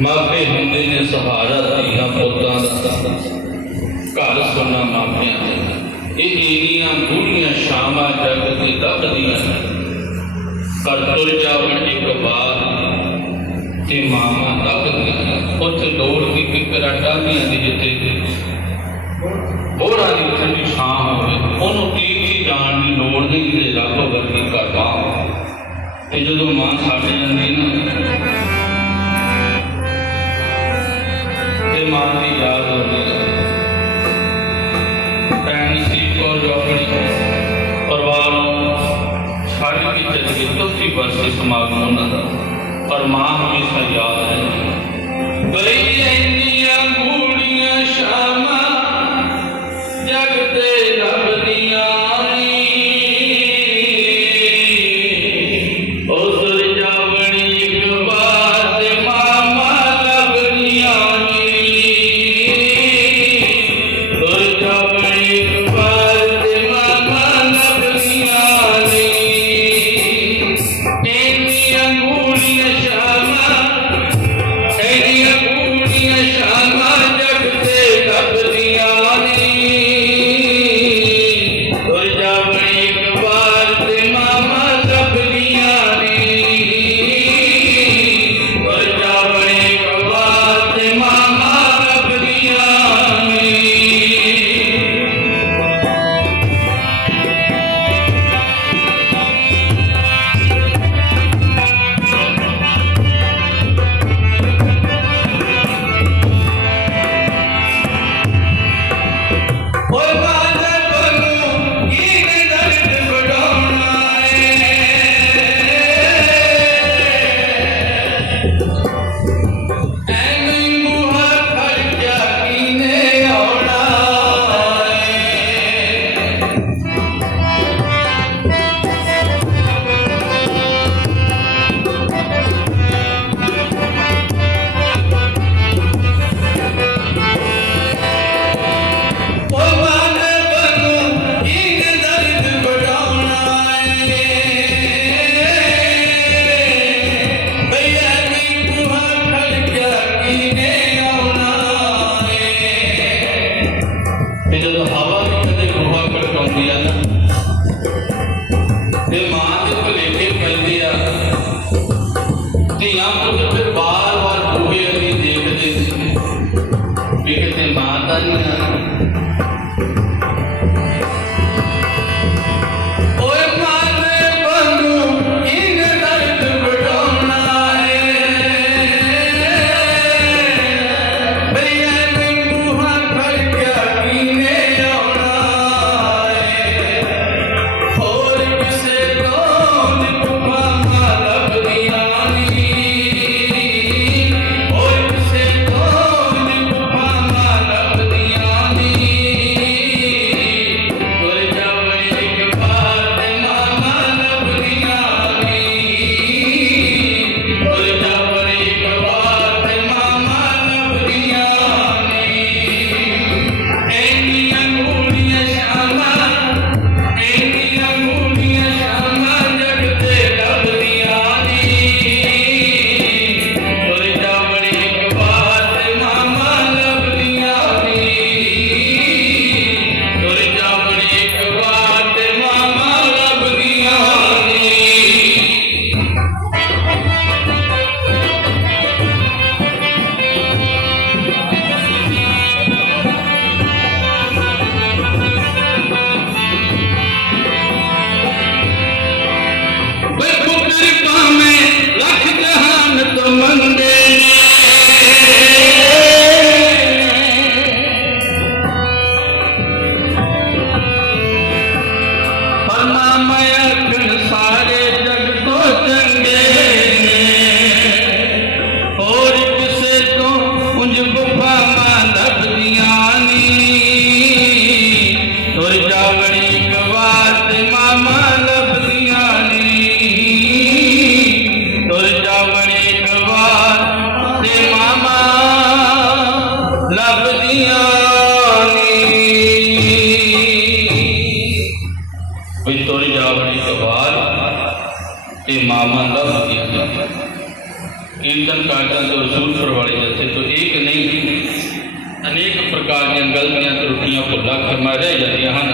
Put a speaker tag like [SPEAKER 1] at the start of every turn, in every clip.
[SPEAKER 1] ਮਾਪੇ ਹੁੰਦੇ ਨੇ ਸਹਾਰਾ ਧੀਆਂ ਪੁੱਤਾਂ ਦਾ। ਘਰ ਸੋਨਾ ਮਾਪਿਆਂ ਦੇ। ਇਹ ਏਨੀਆਂ ਬੁੜੀਆਂ ਸ਼ਾਮਾਂ ਜਗ ਤੇ ਤੱਕਦੀਆਂ ਪਰ ਤੁਰ ਜਾਵਣ ਇੱਕ ਬਾਤ ਤੇ ਮਾਮਾ ਤੱਕਦੀਆਂ ਉੱਥੇ ਲੋੜ ਦੀ ਕਿਕਰਾਟਾ ਵੀ ਆਂਦੀ ਜਿੱਤੇ ਹੋਰਾਂ ਦੀ ਠੰਡੀ ਸ਼ਾਮ ਜਦੋਂ ਮਾਂ ਛੱਡ ਜਾਂਦੀ ਨਾ ਤੇ ਮਾਂ ਦੀ ਯਾਦ ਆਉਂਦੀ ਹੈ ਭੈਣ ਸੀ ਕੋਲ ਜੋਗਣੀ ਪਰਿਵਾਰ ਨੂੰ ਛੱਡ ਕੇ ਚੱਲ ਗਈ ਤੁਸੀਂ ਵਰਸੇ ਸਮਾਗਮ ਉਹਨਾਂ ਦਾ ਪਰ ਮਾਂ ਹਮੇਸ਼ਾ ਯਾਦ ਹੈ ਗਲੀ ਦੀ ਰਹਿੰਦੀ ਤੇ ਮਾਮਾ ਲੱਭਦੀਆਂ ਨੀ ਕੀਰਤਨ ਕਾਟਨ ਤੋਂ ਰਸੂਲ ਪਰਵਾਲੇ ਜਥੇ ਤੋਂ ਇੱਕ ਨਹੀਂ, ਅਨੇਕ ਪ੍ਰਕਾਰ ਦੀਆਂ ਗਲਤੀਆਂ ਤਰੁੱਟੀਆਂ ਭੁੱਲਾਂ ਕਰਮਾ ਰਹਿ ਜਾਂਦੀਆਂ ਹਨ।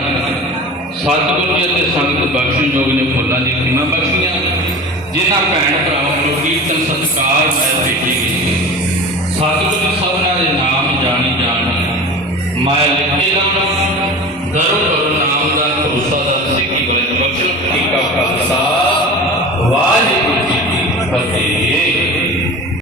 [SPEAKER 1] ਸਤਿਗੁਰੂ ਜੀ ਅਤੇ ਸੰਗਤ ਬਖਸ਼ਣਯੋਗ ਨੇ ਭੁੱਲਾਂ ਦੀ ਖਿਮਾ ਬਖਸ਼ੀਆਂ। ਜਿਨ੍ਹਾਂ ਭੈਣ ਭਰਾਵਾਂ ਨੂੰ ਕੀਰਤਨ ਸੰਸਕਾਰ ਮੈਂ ਭੇਜੀ ਗਈ ਸਤਿਗੁਰੂ My